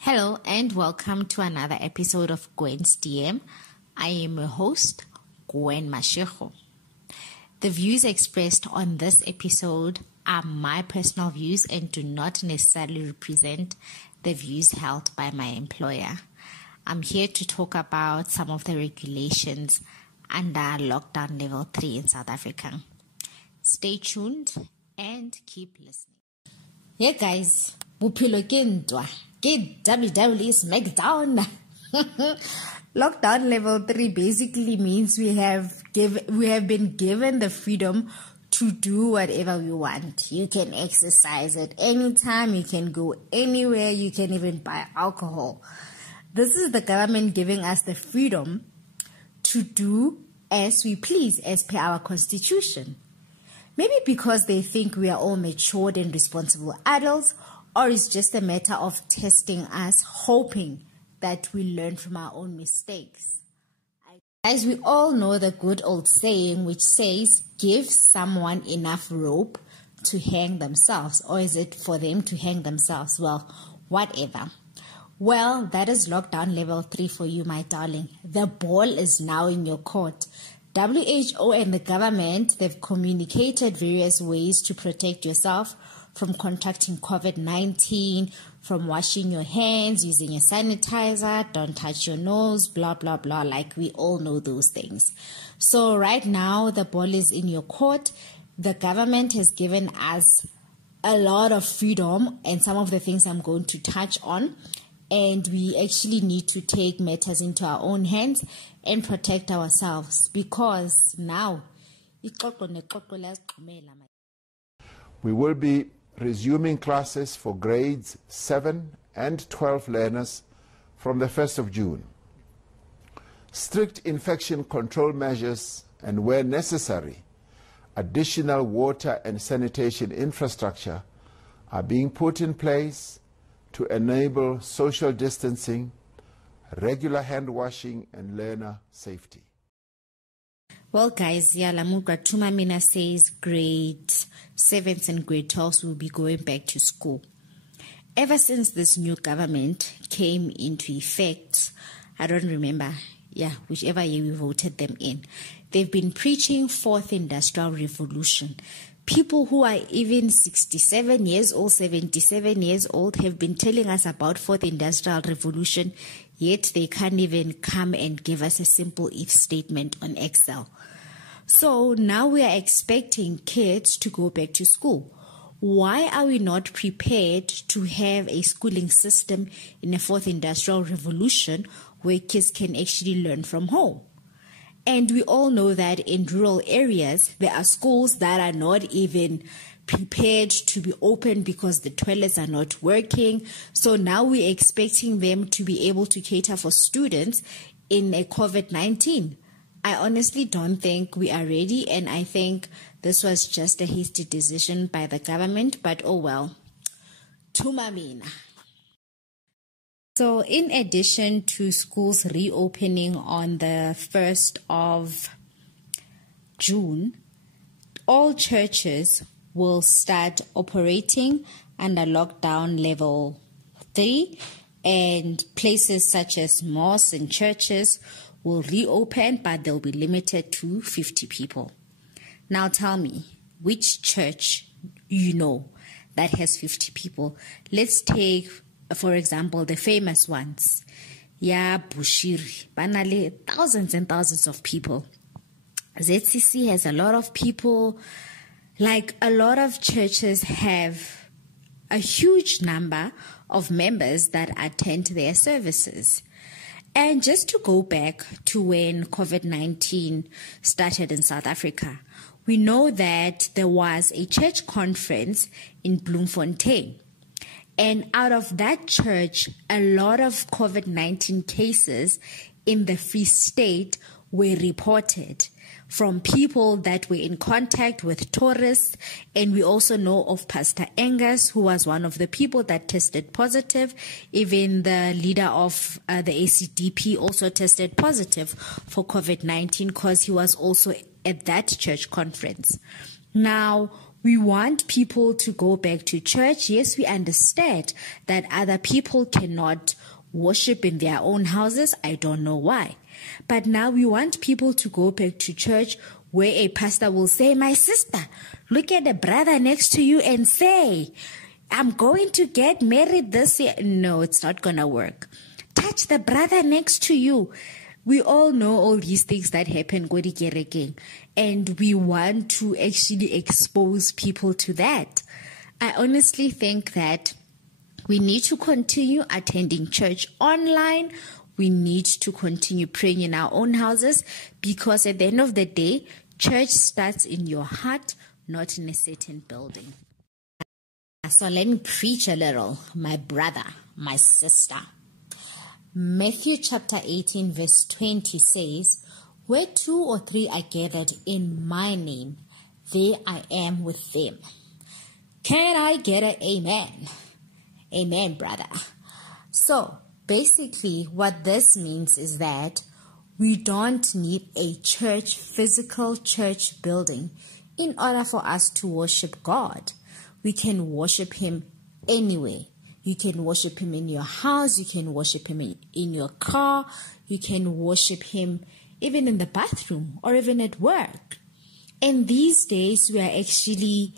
Hello and welcome to another episode of GwEN'S DM. I am your host, Gwen Mashego. The views expressed on this episode are my personal views and do not necessarily represent the views held by my employer. I'm here to talk about some of the regulations under lockdown level 3 in South Africa. Stay tuned and keep listening. Hey guys, buphilo ke ntwa ke WWE SmackDown. Lockdown level 3 basically means we have been given the freedom to do whatever we want. You can exercise at any time, you can go anywhere, you can even buy alcohol. This is the government giving us the freedom to do as we please as per our constitution. Maybe because they think we are all matured and responsible adults, or it's just a matter of testing us, hoping that we learn from our own mistakes. As we all know the good old saying which says, give someone enough rope to hang themselves, or is it for them to hang themselves? Well, whatever. Well, that is lockdown level 3 for you, my darling. The ball is now in your court. WHO and the government, they've communicated various ways to protect yourself from contracting COVID-19, from washing your hands, using a sanitizer, don't touch your nose, blah, blah, blah, like we all know those things. So right now, the ball is in your court. The government has given us a lot of freedom, and some of the things I'm going to touch on. And we actually need to take matters into our own hands and protect ourselves, because now we will be resuming classes for grades 7 and 12 learners from the 1st of June. Strict infection control measures and, where necessary, additional water and sanitation infrastructure are being put in place to enable social distancing, regular hand washing, and learner safety. Well, guys, Yalamugwa Tumamina says grade 7s and grade 12s will be going back to school. Ever since this new government came into effect, I don't remember, whichever year we voted them in, they've been preaching fourth industrial revolution. People who are even 67 years old, 77 years old have been telling us about fourth industrial revolution, yet they can't even come and give us a simple if statement on Excel. So now we are expecting kids to go back to school. Why are we not prepared to have a schooling system in a fourth industrial revolution where kids can actually learn from home? And we all know that in rural areas, there are schools that are not even prepared to be open because the toilets are not working. So now we're expecting them to be able to cater for students in a COVID-19. I honestly don't think we are ready, and I think this was just a hasty decision by the government, but oh well. Tumamina. So in addition to schools reopening on the 1st of June, all churches will start operating under lockdown level 3, and places such as mosques and churches will reopen, but they'll be limited to 50 people. Now tell me, which church you know that has 50 people? Let's take, for example, the famous ones. Bushiri, Banale, thousands and thousands of people. ZCC has a lot of people. Like, a lot of churches have a huge number of members that attend their services. And just to go back to when COVID-19 started in South Africa, we know that there was a church conference in Bloemfontein. And out of that church, a lot of COVID-19 cases in the Free State were reported from people that were in contact with tourists. And we also know of Pastor Angus, who was one of the people that tested positive. Even the leader of the ACDP also tested positive for COVID-19 because he was also at that church conference. Now, We want people to go back to church. Yes, we understand that other people cannot worship in their own houses. I don't know why. But now we want people to go back to church where a pastor will say, my sister, look at the brother next to you and say, I'm going to get married this year. No, it's not going to work. Touch the brother next to you. We all know all these things that happen, and we want to actually expose people to that. I honestly think that we need to continue attending church online. We need to continue praying in our own houses, because at the end of the day, church starts in your heart, not in a certain building. So let me preach a little, my brother, my sister. Matthew chapter 18 verse 20 says, where 2 or 3 are gathered in my name, there I am with them. Can I get an amen? Amen, brother. So basically what this means is that we don't need a church, physical church building in order for us to worship God. We can worship him anywhere. You can worship him in your house. You can worship him in your car. You can worship him even in the bathroom or even at work. And these days we are actually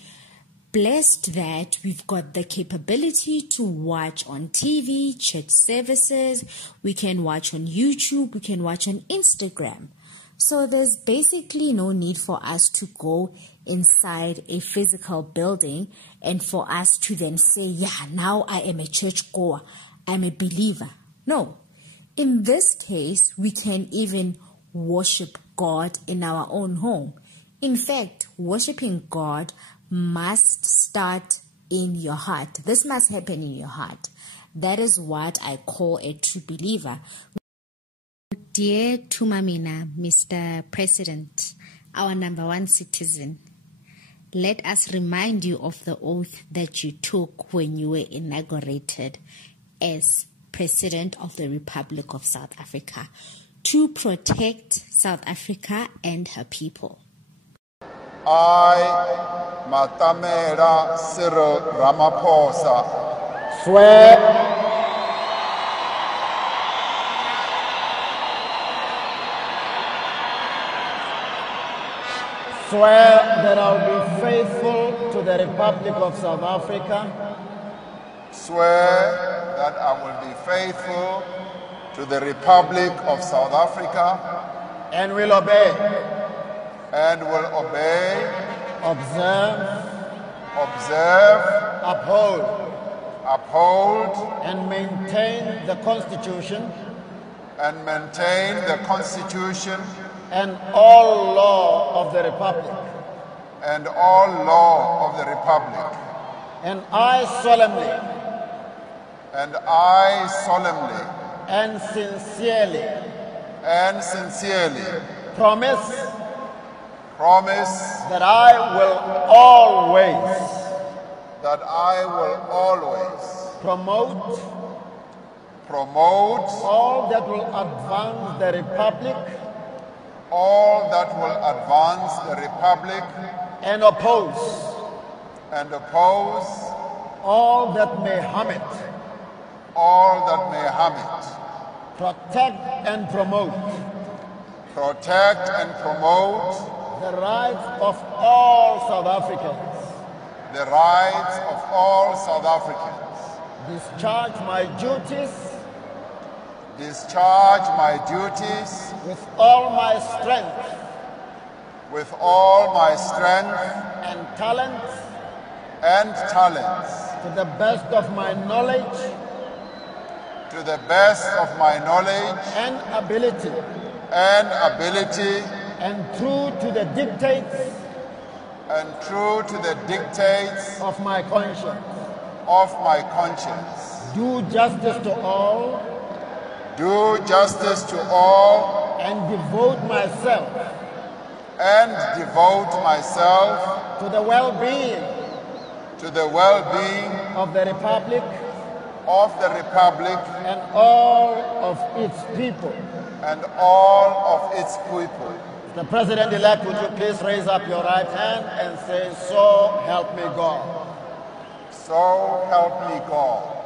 blessed that we've got the capability to watch on TV, church services. We can watch on YouTube. We can watch on Instagram. So there's basically no need for us to go inside a physical building and for us to then say, yeah, now I am a church goer, I'm a believer. No. In this case, we can even worship God in our own home. In fact, worshiping God must start in your heart. This must happen in your heart. That is what I call a true believer. Dear Tumamina, Mr. President, our number one citizen, let us remind you of the oath that you took when you were inaugurated as President of the Republic of South Africa to protect South Africa and her people. I, Matamela Cyril Ramaphosa, swear that I will be faithful to the Republic of South Africa. Swear that I will be faithful to the Republic of South Africa. And will obey. And will obey. Observe. Uphold. And maintain the Constitution. And maintain the Constitution. And all law of the Republic. And all law of the Republic. And I solemnly. And sincerely. Promise. That I will always. Promote. All that will advance the Republic. And oppose. All that may harm it. Protect and promote. The rights of all South Africans. Discharge my duties. With all my strength. And talents. To the best of my knowledge. And ability. And true to the dictates. Of my conscience. Do justice to all. And devote myself. To the well-being. Of the Republic. And all of its people. Mr. President-elect, would you please raise up your right hand and say, "So help me God"? So help me God.